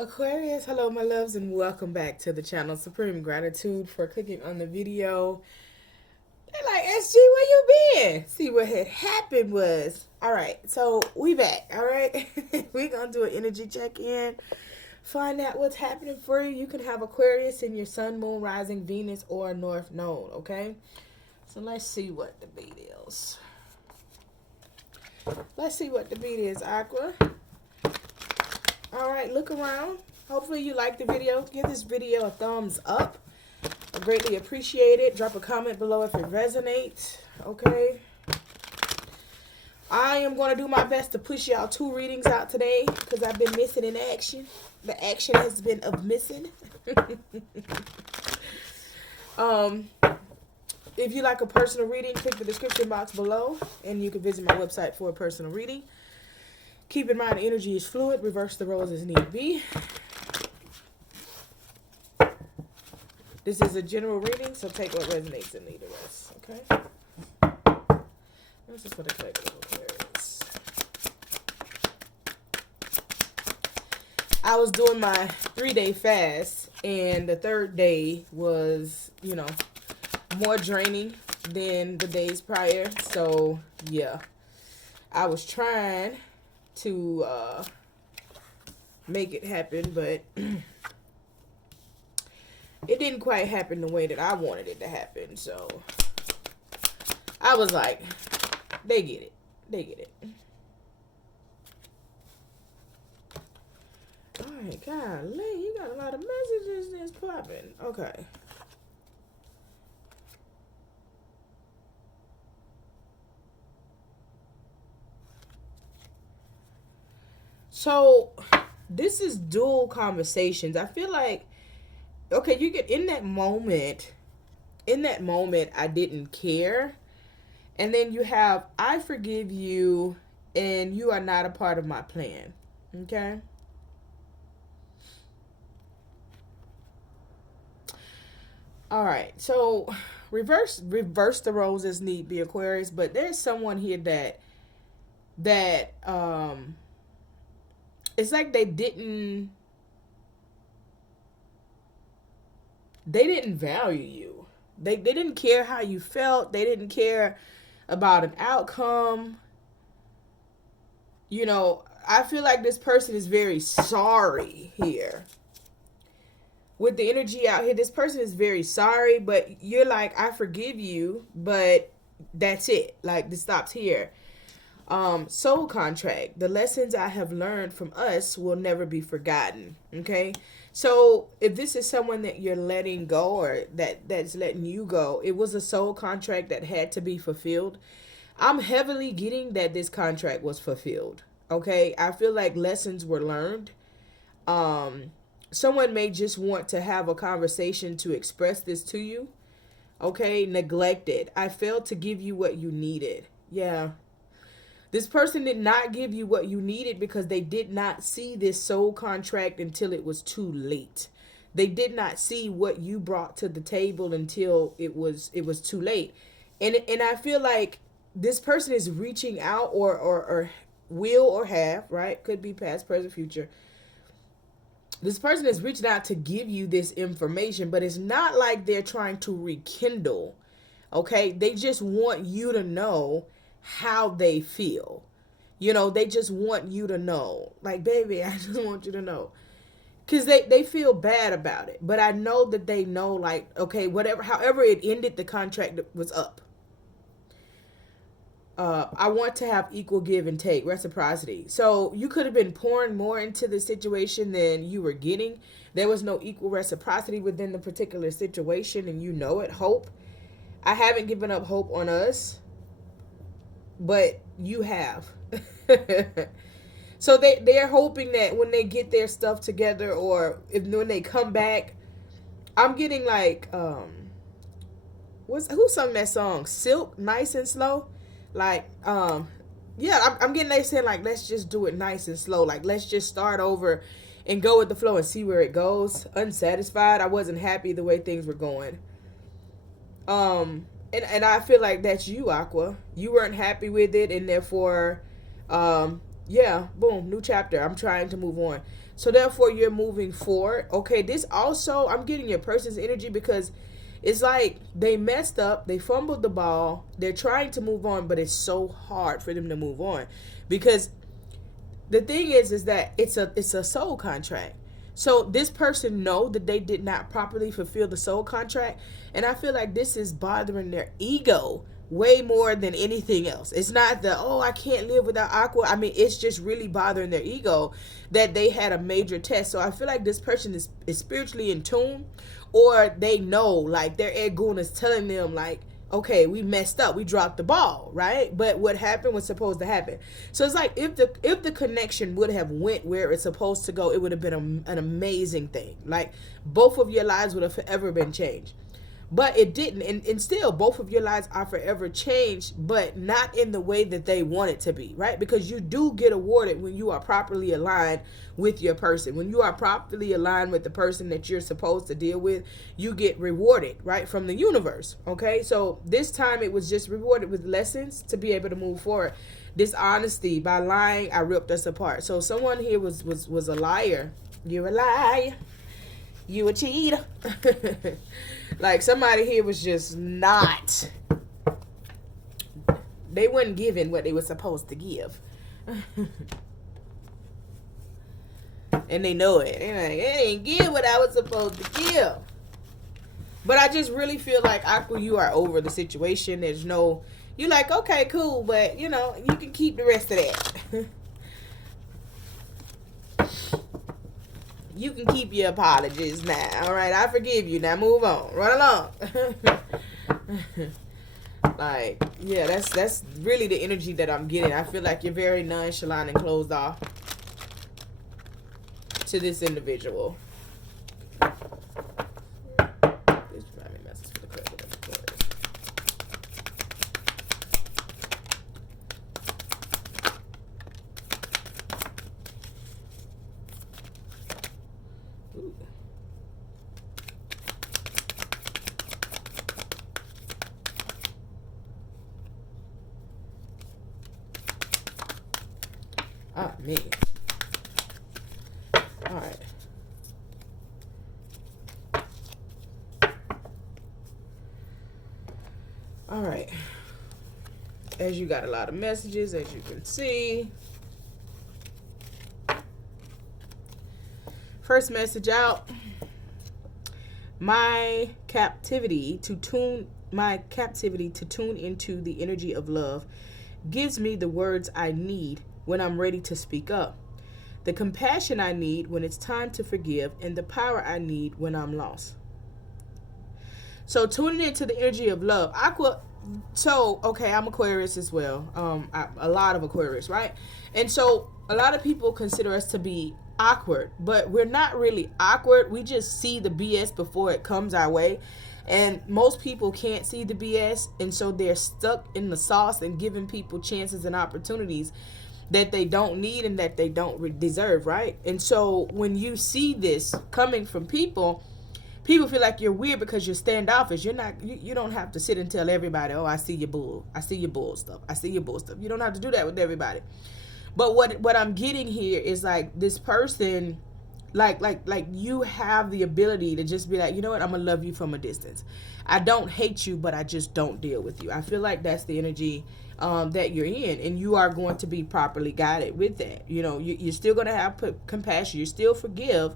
Aquarius, hello my loves and welcome back to the channel. Supreme gratitude for clicking on the video. They're like, SG, where you been? See, what had happened was, alright, so we back, alright? We're gonna do an energy check-in, find out what's happening for you. You can have Aquarius in your sun, moon, rising, Venus, or North Node, okay? So let's see what the beat is. Let's see what the beat is, Aqua. Alright, look around. Hopefully you like the video. Give this video a thumbs up. I greatly appreciate it. Drop a comment below if it resonates. Okay. I am going to do my best to push y'all 2 readings out today because I've been missing in action. The action has been of missing. If you like a personal reading, click the description box below and you can visit my website for a personal reading. Keep in mind, energy is fluid. Reverse the roles as need be. This is a general reading, so take what resonates and leave the rest. Okay? This is for the collective Aquarius. I was doing my 3-day fast, and the 3rd day was, you know, more draining than the days prior. So, yeah. I was trying to make it happen, but it didn't quite happen the way that I wanted it to happen. So I was like, they get it. They get it. Alright, golly, you got a lot of messages that's popping. Okay. So, this is dual conversations. I feel like, okay, you get in that moment, I didn't care. And then you have, I forgive you, and you are not a part of my plan. Okay? All right, so reverse the roles as need be, Aquarius, but there's someone here that it's like they didn't value you. They didn't care how you felt. They didn't care about an outcome. You know, I feel like this person is very sorry here. With the energy out here, this person is very sorry, but you're like, I forgive you, but that's it. Like, this stops here. Soul contract. The lessons I have learned from us will never be forgotten. Okay. So if this is someone that you're letting go, or that's letting you go, it was a soul contract that had to be fulfilled. I'm heavily getting that this contract was fulfilled. Okay. I feel like lessons were learned. Someone may just want to have a conversation to express this to you. Okay. Neglected. I failed to give you what you needed. Yeah. This person did not give you what you needed because they did not see this soul contract until it was too late. They did not see what you brought to the table until it was too late. And I feel like this person is reaching out or will or have, right? Could be past, present, future. This person is reaching out to give you this information, but it's not like they're trying to rekindle. Okay? They just want you to know how they feel. You know, they just want you to know. Like, baby, I just want you to know. Because they feel bad about it. But I know that they know, like, okay, whatever, however it ended, the contract was up. I want to have equal give and take, reciprocity. So you could have been pouring more into the situation than you were getting. There was no equal reciprocity within the particular situation, and you know it. Hope. I haven't given up hope on us, but you have. So they're hoping that when they get their stuff together, or when they come back, I'm getting like, who sung that song? Silk, Nice and Slow? Like, yeah, I'm getting they saying like, let's just do it nice and slow. Like, let's just start over and go with the flow and see where it goes. Unsatisfied. I wasn't happy the way things were going. And I feel like that's you, Aqua. You weren't happy with it, and therefore, yeah, boom, new chapter. I'm trying to move on. So therefore, you're moving forward. Okay, this also, I'm getting your person's energy because it's like they messed up, they fumbled the ball, they're trying to move on, but it's so hard for them to move on because the thing is that it's a soul contract. So this person know that they did not properly fulfill the soul contract, and I feel like this is bothering their ego way more than anything else. It's not the, oh, I can't live without Aqua. I mean, it's just really bothering their ego that they had a major test. So I feel like this person is spiritually in tune, or they know, like, their Egun is telling them, like, okay, we messed up, we dropped the ball, right? But what happened was supposed to happen. So it's like if the connection would have went where it's supposed to go, it would have been an amazing thing. Like, both of your lives would have forever been changed. But it didn't, and still both of your lives are forever changed, but not in the way that they want it to be, right? Because you do get awarded when you are properly aligned with your person. When you are properly aligned with the person that you're supposed to deal with, you get rewarded, right, from the universe, okay? So this time it was just rewarded with lessons to be able to move forward. Dishonesty, by lying, I ripped us apart. So someone here was a liar. You're a liar. You a cheater. Like, somebody here was just not, they weren't giving what they were supposed to give. And they know it. They're like, they didn't give what I was supposed to give. But I just really feel like, Aqua, you are over the situation. There's no, you're like, okay, cool, but, you know, you can keep the rest of that. You can keep your apologies now. All right, I forgive you. Now move on. Run along. Like, yeah, that's really the energy that I'm getting. I feel like you're very nonchalant and closed off to this individual. This private message for the president of Aquarius. Ooh. Ah, me. All right. All right. As you got a lot of messages, as you can see. First message out. My captivity to tune into the energy of love gives me the words I need when I'm ready to speak up, the compassion I need when it's time to forgive, and the power I need when I'm lost. So tuning into the energy of love. Aqua, so, okay, I'm Aquarius as well. A lot of Aquarius, right? And so a lot of people consider us to be awkward, but we're not really awkward. We just see the BS before it comes our way. And most people can't see the BS, and so they're stuck in the sauce and giving people chances and opportunities that they don't need and that they don't deserve, right? And so when you see this coming from people feel like you're weird because you're standoffish. You don't have to sit and tell everybody, oh, I see your bull stuff. I see your bull stuff. You don't have to do that with everybody. But what I'm getting here is, like, this person, like you have the ability to just be like, you know what, I'm gonna love you from a distance. I don't hate you, but I just don't deal with you. I feel like that's the energy that you're in, and you are going to be properly guided with that. You know, you're still going to have compassion. You still forgive,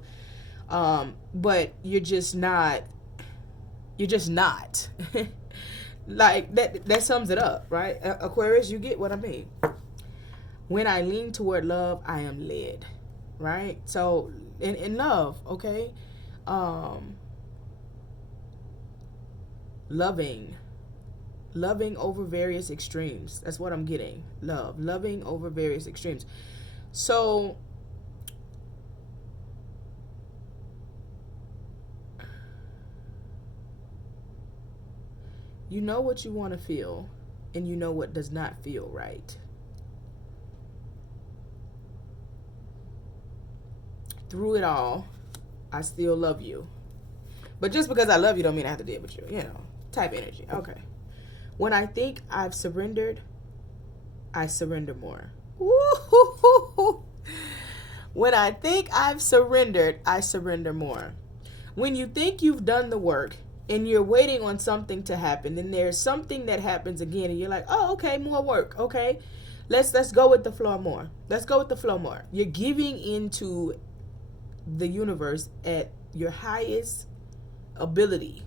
but you're just not. Like, that sums it up, right? Aquarius, you get what I mean. When I lean toward love, I am led, right? So in love, okay, loving over various extremes. That's what I'm getting. Loving over various extremes. So you know what you want to feel, and you know what does not feel right. Through it all, I still love you. But just because I love you don't mean I have to deal with you, you know, type energy. Okay. When I think I've surrendered, I surrender more. Woo-hoo-hoo-hoo. When I think I've surrendered, I surrender more. When you think you've done the work and you're waiting on something to happen, then there's something that happens again and you're like, oh, okay, more work. Okay, let's go with the flow more. Let's go with the flow more. You're giving into the universe at your highest ability.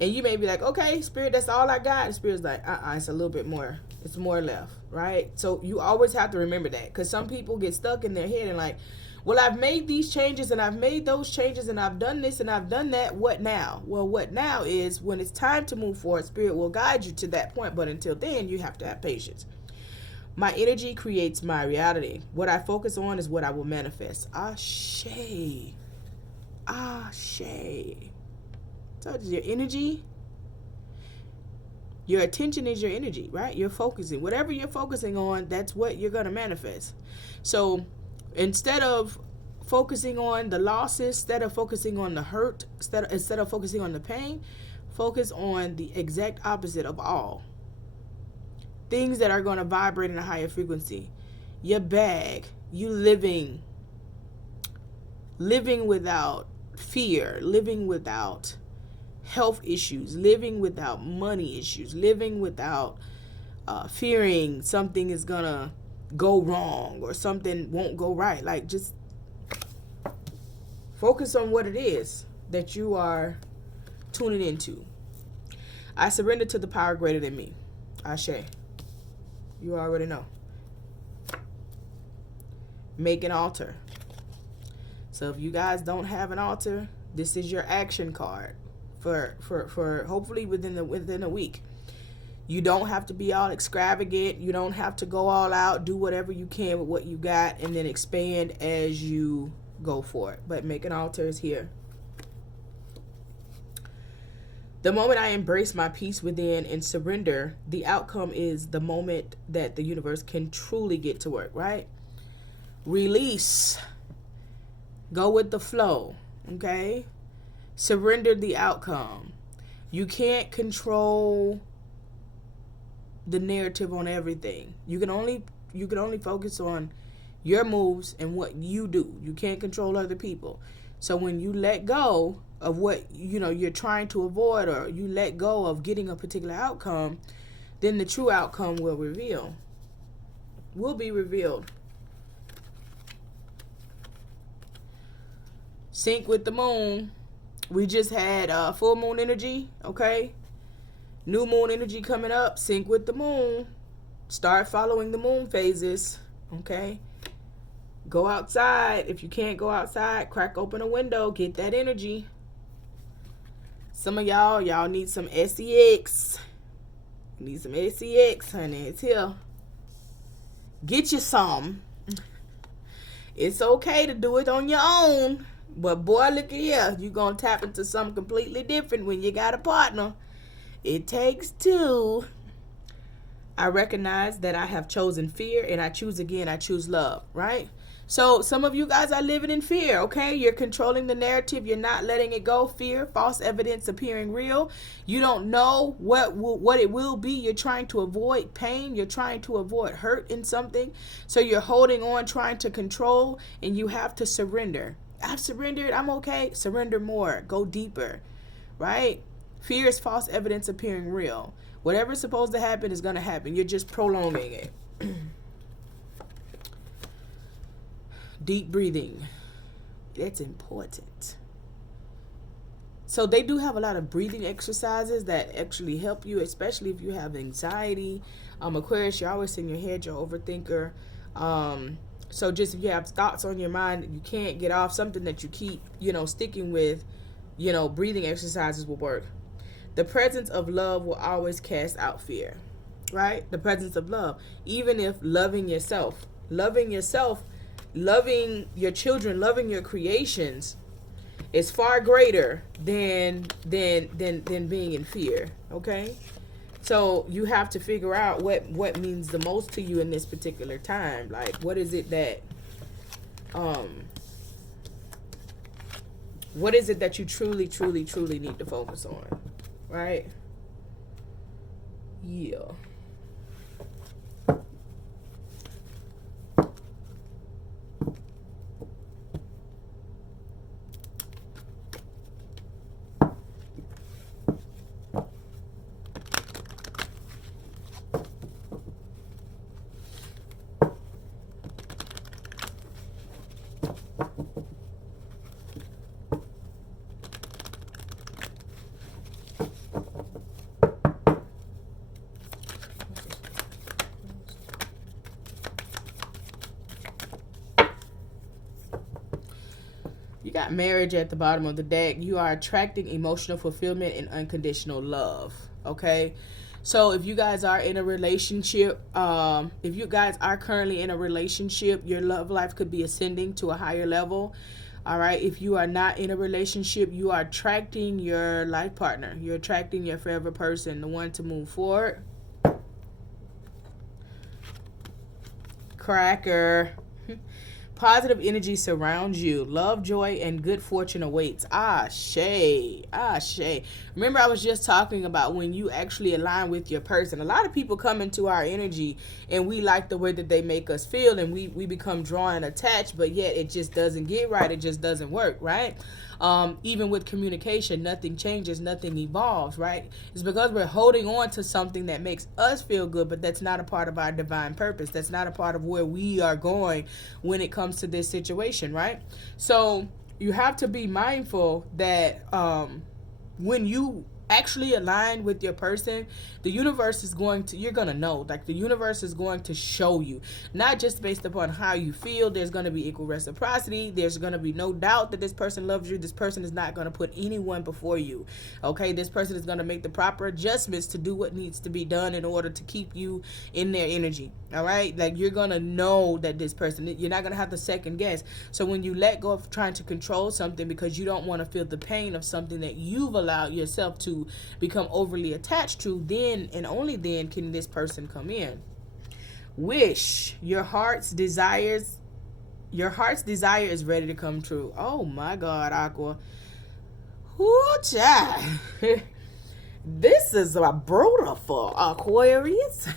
And you may be like, okay, Spirit, that's all I got. And Spirit's like, it's a little bit more. It's more left, right? So you always have to remember that, because some people get stuck in their head and like, well, I've made these changes and I've made those changes and I've done this and I've done that. What now? Well, what now is when it's time to move forward, Spirit will guide you to that point. But until then, you have to have patience. My energy creates my reality. What I focus on is what I will manifest. Ashe. Ashe. So your energy, your attention is your energy, right? You're focusing. Whatever you're focusing on, that's what you're going to manifest. So instead of focusing on the losses, instead of focusing on the hurt, instead of focusing on the pain, focus on the exact opposite of all. Things that are going to vibrate in a higher frequency. Your bag, you living without fear, living without health issues, living without money issues, living without fearing something is gonna go wrong or something won't go right. Like, just focus on what it is that you are tuning into. I surrender to the power greater than me. Ashe. You already know. Make an altar. So if you guys don't have an altar, this is your action card for hopefully within a week. You don't have to be all extravagant. You don't have to go all out. Do whatever you can with what you got and then expand as you go for it. But make an altar is here. The moment I embrace my peace within and surrender, the outcome is the moment that the universe can truly get to work, right? Release. Go with the flow, okay? Surrender the outcome. You can't control the narrative on everything. You can only focus on your moves and what you do. You can't control other people. So when you let go of what you're trying to avoid, or you let go of getting a particular outcome, then the true outcome will be revealed. Sync with the moon. We just had full moon energy, okay? New moon energy coming up. Sync with the moon. Start following the moon phases, okay? Go outside. If you can't go outside, crack open a window. Get that energy. Some of y'all need some SEX. Need some SEX, honey. It's here. Get you some. It's okay to do it on your own. But boy, look at here. You're going to tap into something completely different when you got a partner. It takes two. I recognize that I have chosen fear, and I choose again. I choose love, right? So some of you guys are living in fear, okay? You're controlling the narrative. You're not letting it go. Fear, false evidence appearing real. You don't know what it will be. You're trying to avoid pain. You're trying to avoid hurt in something. So you're holding on, trying to control, and you have to surrender. I've surrendered. I'm okay. Surrender more. Go deeper, right? Fear is false evidence appearing real. Whatever's supposed to happen is going to happen. You're just prolonging it. Deep breathing. That's important. So they do have a lot of breathing exercises that actually help you, especially if you have anxiety. Aquarius, you're always in your head, you're an overthinker. So just if you have thoughts on your mind that you can't get off, something that you keep, sticking with, breathing exercises will work. The presence of love will always cast out fear, right? The presence of love. Even if loving yourself, loving your children, loving your creations is far greater than being in fear, okay? So you have to figure out what means the most to you in this particular time. Like, what is it that you truly, truly, truly need to focus on, right? Yeah. You got marriage at the bottom of the deck. You are attracting emotional fulfillment and unconditional love. Okay. So if you guys are in a relationship, if you guys are currently in a relationship, your love life could be ascending to a higher level. All right. If you are not in a relationship, you are attracting your life partner. You're attracting your forever person, the one to move forward. Cracker. Positive energy surrounds you. Love, joy, and good fortune awaits. Ashe. Ashe. Remember, I was just talking about when you actually align with your person. A lot of people come into our energy and we like the way that they make us feel, and we become drawn and attached, but yet it just doesn't get right. It just doesn't work, right? Even with communication, nothing changes, nothing evolves, right? It's because we're holding on to something that makes us feel good, but that's not a part of our divine purpose. That's not a part of where we are going when it comes to this situation, right? So you have to be mindful that when you actually align with your person, the universe is going to, you're going to know, like the universe is going to show you, not just based upon how you feel. There's going to be equal reciprocity. There's going to be no doubt that this person loves you. This person is not going to put anyone before you. Okay. This person is going to make the proper adjustments to do what needs to be done in order to keep you in their energy. All right. Like you're going to know that this person, you're not going to have to second guess. So when you let go of trying to control something because you don't want to feel the pain of something that you've allowed yourself to become overly attached to, then and only then can this person come in. Wish. Your heart's desire is ready to come true. Oh my God, Aqua. Ooh, child. This is a beautiful Aquarius.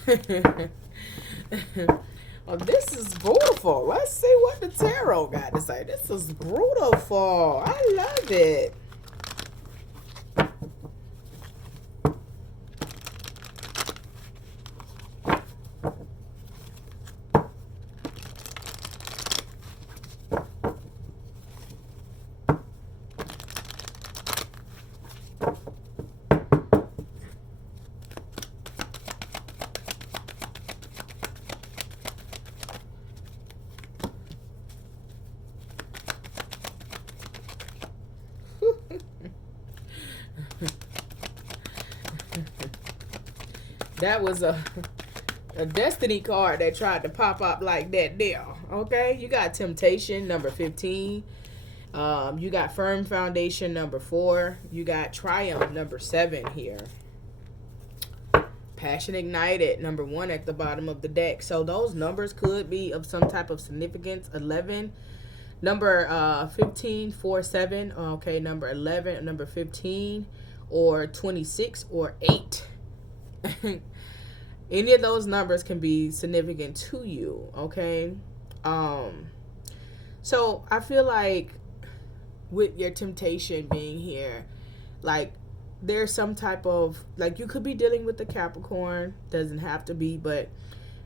Oh, this is beautiful. Let's see what the tarot got to say. This is beautiful. I love it. That was a destiny card that tried to pop up like that there. Okay, you got temptation, number 15. You got firm foundation, number 4. You got triumph, number 7 here. Passion ignited, number 1 at the bottom of the deck. So those numbers could be of some type of significance. 11, number 15, 4, 7. Okay, number 11, number 15, or 26, or 8. Any of those numbers can be significant to you. Okay. So I feel like with your temptation being here, like there's some type of, like you could be dealing with the Capricorn, doesn't have to be, but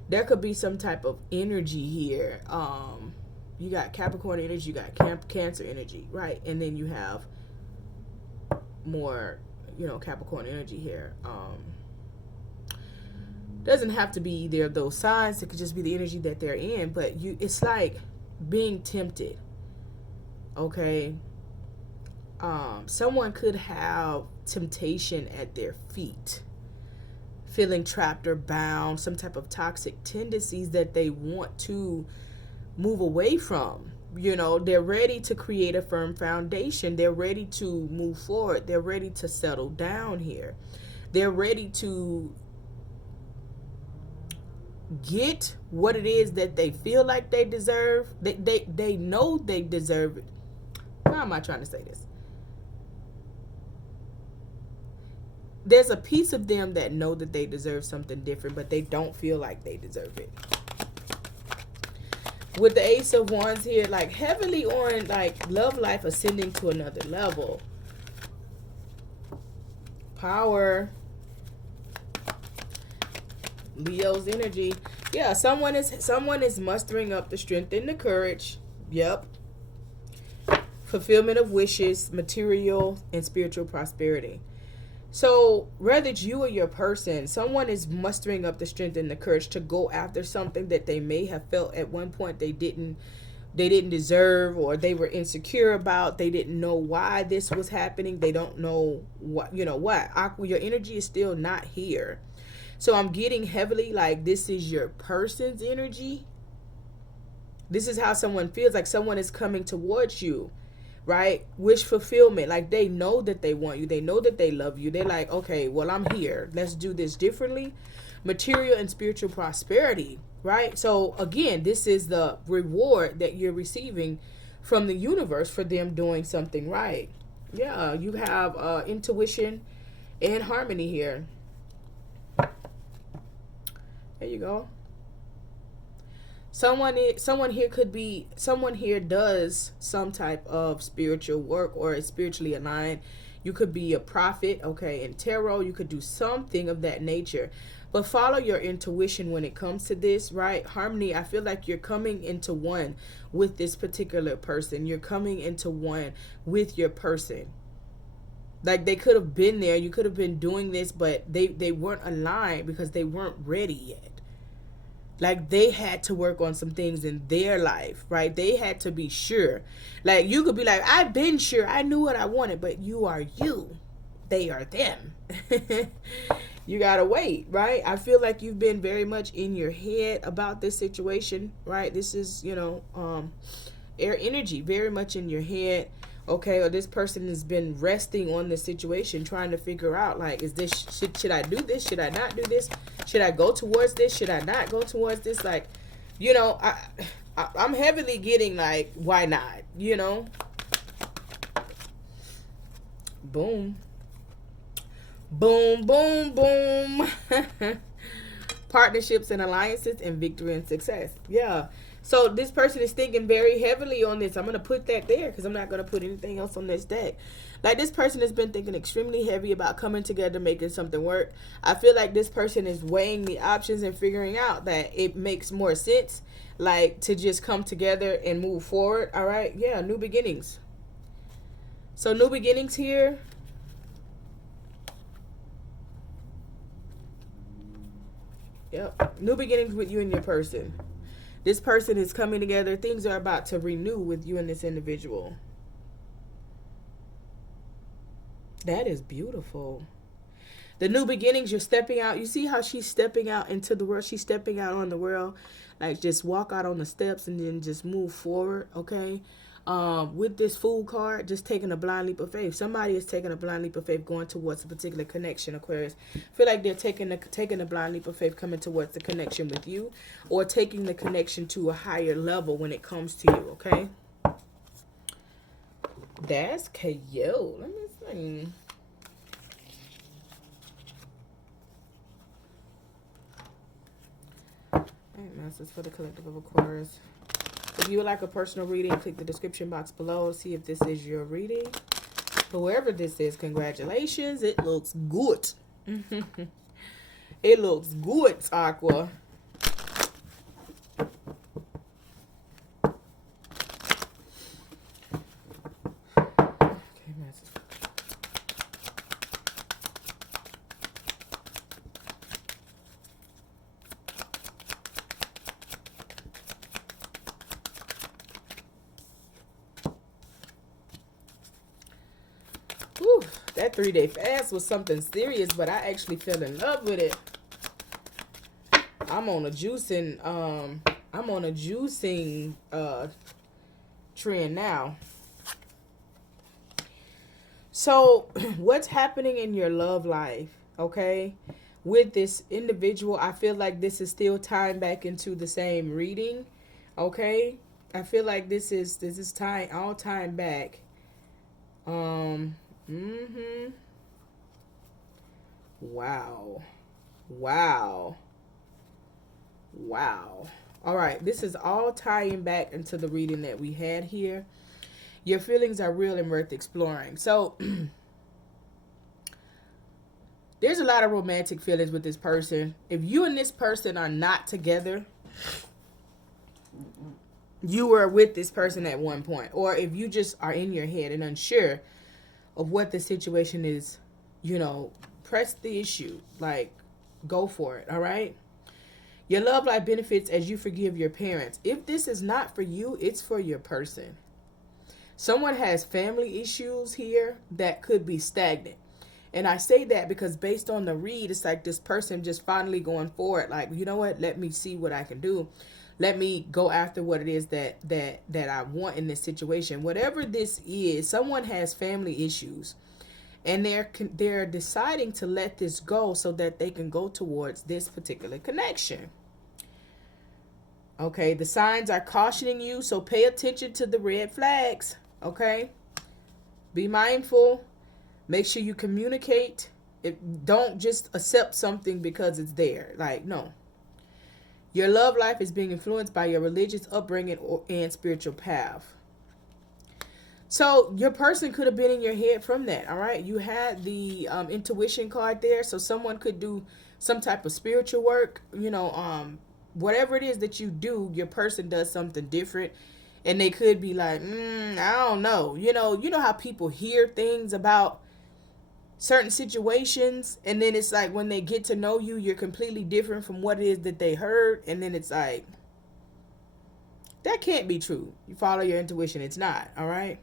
there could be some type of energy here. You got Capricorn energy, you got Cancer energy, right? And then you have more, Capricorn energy here. Doesn't have to be either of those signs. It could just be the energy that they're in, but it's like being tempted. Okay. Someone could have temptation at their feet, feeling trapped or bound, some type of toxic tendencies that they want to move away from. They're ready to create a firm foundation. They're ready to move forward. They're ready to settle down here. They're ready to get what it is that they feel like they deserve. They know they deserve it. How am I trying to say this? There's a piece of them that know that they deserve something different, but they don't feel like they deserve it. With the Ace of Wands here, like heavily on like love life ascending to another level. Power. Leo's energy. Yeah, someone is mustering up the strength and the courage. Yep. Fulfillment of wishes, material and spiritual prosperity. So whether it's you or your person, someone is mustering up the strength and the courage to go after something that they may have felt at one point they didn't they didn't deserve, or they were insecure about. They didn't know why this was happening. They don't know what, you know what. Aqua, your energy is still not here. So I'm getting heavily like this is your person's energy. This is how someone feels, like someone is coming towards you, right? Wish fulfillment. Like they know that they want you. They know that they love you. They're like, okay, well, I'm here. Let's do this differently. Material and spiritual prosperity, right? So again, this is the reward that you're receiving from the universe for them doing something right. Yeah, you have intuition and harmony here. There you go. Someone here does some type of spiritual work or is spiritually aligned. You could be a prophet, okay, in tarot. You could do something of that nature. But follow your intuition when it comes to this, right? Harmony, I feel like you're coming into one with this particular person. You're coming into one with your person. Like they could have been there. You could have been doing this, but they weren't aligned because they weren't ready yet. Like they had to work on some things in their life, right? They had to be sure. Like you could be like, I've been sure. I knew what I wanted, but you are you. They are them. You gotta wait, right? I feel like you've been very much in your head about this situation, right? This is, you know, air energy, very much in your head, okay? Or this person has been resting on the situation, trying to figure out, like, is this, should I do this? Should I not do this? Should I go towards this? Should I not go towards this? Like, you know, I'm heavily getting, like, why not? You know? Boom. Boom, boom, boom. Partnerships and alliances and victory and success. Yeah. So this person is thinking very heavily on this. I'm going to put that there because I'm not going to put anything else on this deck. Like this person has been thinking extremely heavy about coming together, making something work. I feel like this person is weighing the options and figuring out that it makes more sense, like to just come together and move forward. All right. Yeah. New beginnings. So new beginnings here. Yep. New beginnings with you and your person. This person is coming together. Things are about to renew with you and this individual. That is beautiful. The new beginnings, you're stepping out. You see how she's stepping out into the world? She's stepping out on the world. Like just walk out on the steps and then just move forward, okay? With this Fool card, just taking a blind leap of faith. Somebody is taking a blind leap of faith going towards a particular connection, Aquarius. I feel like they're taking a blind leap of faith coming towards the connection with you, or taking the connection to a higher level when it comes to you, okay? That's KO. Let me see. Alright, masters for the collective of Aquarius. If you would like a personal reading, click the description box below. See if this is your reading. Whoever this is, congratulations. It looks good. It looks good, Aqua. Okay, masters. Whew, that 3-day fast was something serious, but I actually fell in love with it. I'm on a juicing trend now. So what's happening in your love life, okay? With this individual, I feel like this is still tying back into the same reading, okay? I feel like this is tying back. Wow. All right, this is all tying back into the reading that we had here. Your feelings are real and worth exploring. So there's a lot of romantic feelings with this person. If you and this person are not together, you were with this person at one point, or if you just are in your head and unsure of what the situation is, you know, press the issue, like go for it. All right. Your love life benefits as you forgive your parents. If this is not for you, it's for your person. Someone has family issues here that could be stagnant. And I say that because based on the read, it's like this person just finally going forward. Like, you know what? Let me see what I can do. Let me go after what it is that I want in this situation. Whatever this is, someone has family issues. And they're deciding to let this go so that they can go towards this particular connection. Okay, the signs are cautioning you, so pay attention to the red flags. Okay, be mindful. Make sure you communicate. Don't just accept something because it's there. Like, no. Your love life is being influenced by your religious upbringing and spiritual path. So your person could have been in your head from that. All right, you had the intuition card there, so someone could do some type of spiritual work. You know, whatever it is that you do, your person does something different. And they could be like, I don't know. You know how people hear things about certain situations, and then it's like when they get to know you, you're completely different from what it is that they heard, and then it's like, that can't be true. You follow your intuition, it's not. All right,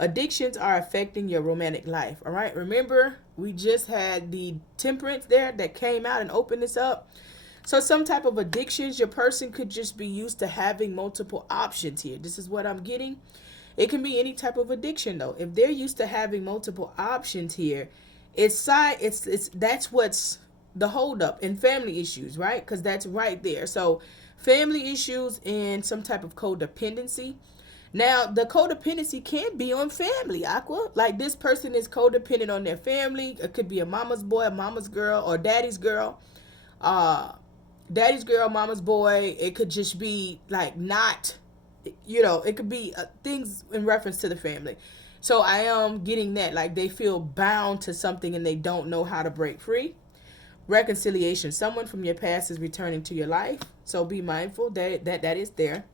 addictions are affecting your romantic life. All right, remember we just had the temperance there that came out and opened this up. So some type of addictions, your person could just be used to having multiple options here. This is what I'm getting. It can be any type of addiction though. If they're used to having multiple options here, it's that's what's the holdup in family issues, right? Because that's right there. So family issues and some type of codependency. Now, the codependency can be on family, Aqua. Like this person is codependent on their family. It could be a mama's boy, a mama's girl, or daddy's girl. Daddy's girl, mama's boy. It could just be like not, it could be things in reference to the family. So I am getting that, like they feel bound to something and they don't know how to break free. Reconciliation. Someone from your past is returning to your life. So be mindful that is there.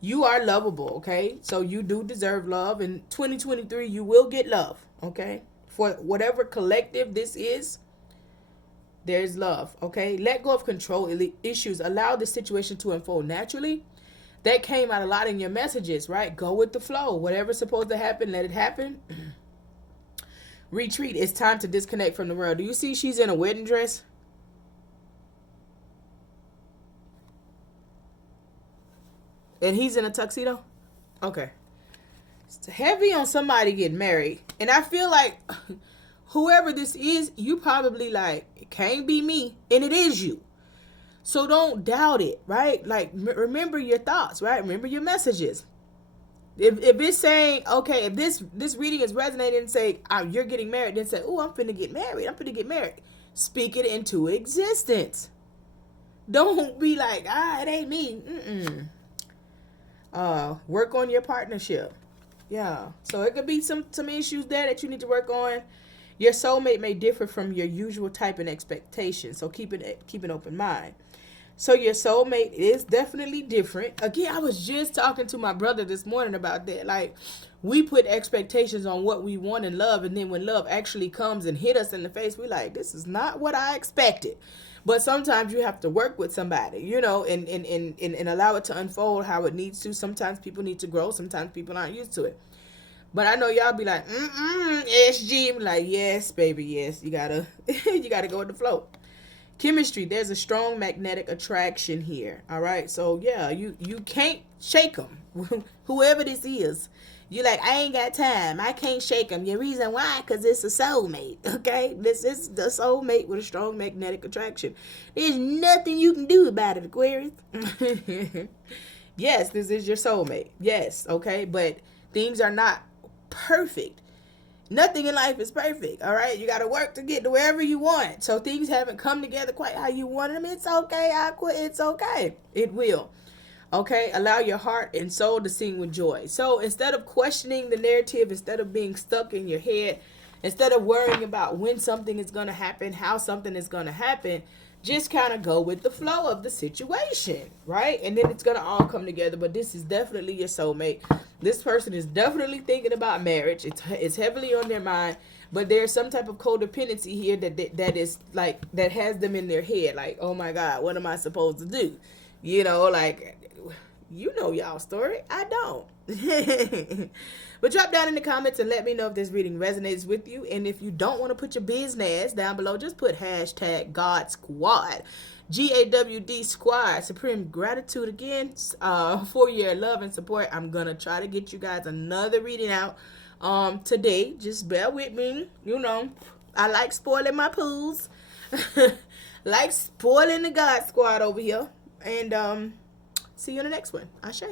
You are lovable, okay? So you do deserve love. In 2023, you will get love, okay? For whatever collective this is, there's love, okay? Let go of control issues. Allow the situation to unfold naturally. That came out a lot in your messages, right? Go with the flow. Whatever's supposed to happen, let it happen. Retreat. It's time to disconnect from the world. Do you see she's in a wedding dress? And he's in a tuxedo? Okay. It's heavy on somebody getting married. And I feel like whoever this is, you probably like, it can't be me. And it is you. So don't doubt it, right? Like, remember your thoughts, right? Remember your messages. If it's saying, okay, if this reading is resonating and say, you're getting married, then say, oh, I'm finna get married. I'm finna get married. Speak it into existence. Don't be like, it ain't me. Work on your partnership. Yeah. So it could be some issues there that you need to work on. Your soulmate may differ from your usual type and expectation. So keep an open mind. So your soulmate is definitely different. Again, I was just talking to my brother this morning about that. Like, we put expectations on what we want in love, and then when love actually comes and hit us in the face, we're like, this is not what I expected. But sometimes you have to work with somebody, and allow it to unfold how it needs to. Sometimes people need to grow. Sometimes people aren't used to it. But I know y'all be like, SG. I'm like, yes, baby, yes. You gotta go with the flow. Chemistry, there's a strong magnetic attraction here. All right. So yeah, you can't shake them. Whoever this is, you're like, I ain't got time. I can't shake them. The reason why, because it's a soulmate. Okay. This is the soulmate with a strong magnetic attraction. There's nothing you can do about it, Aquarius. Yes, this is your soulmate. Yes. Okay. But things are not perfect. Nothing in life is perfect, all right? You got to work to get to wherever you want. So things haven't come together quite how you wanted them. It's okay, Aqua. It's okay. It will. Okay? Allow your heart and soul to sing with joy. So instead of questioning the narrative, instead of being stuck in your head, instead of worrying about when something is going to happen, how something is going to happen, just kind of go with the flow of the situation, right? And then it's going to all come together. But this is definitely your soulmate. This person is definitely thinking about marriage. It's heavily on their mind. but there's some type of codependency here that is like, that has them in their head like, oh my God, what am I supposed to do? You know, like, you know y'all story. I don't. But drop down in the comments and let me know if this reading resonates with you. And if you don't want to put your business down below, just put hashtag God Squad. GAWD Squad. Supreme gratitude again for your love and support. I'm going to try to get you guys another reading out today. Just bear with me. You know, I like spoiling my pools. Like spoiling the God Squad over here. And see you in the next one. Ashe.